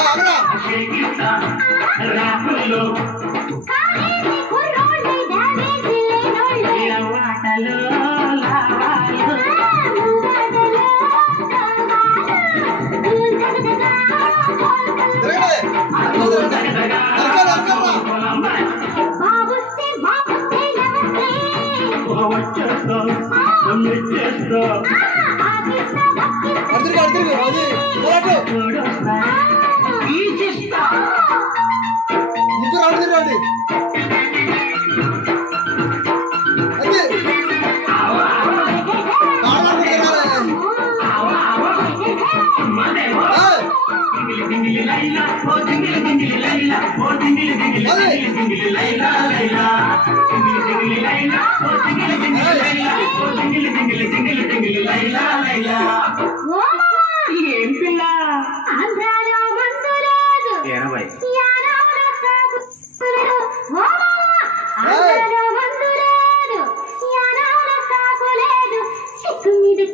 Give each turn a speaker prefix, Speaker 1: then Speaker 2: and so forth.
Speaker 1: అర్థం అర్థం అది అలా
Speaker 2: You just
Speaker 3: Yeah.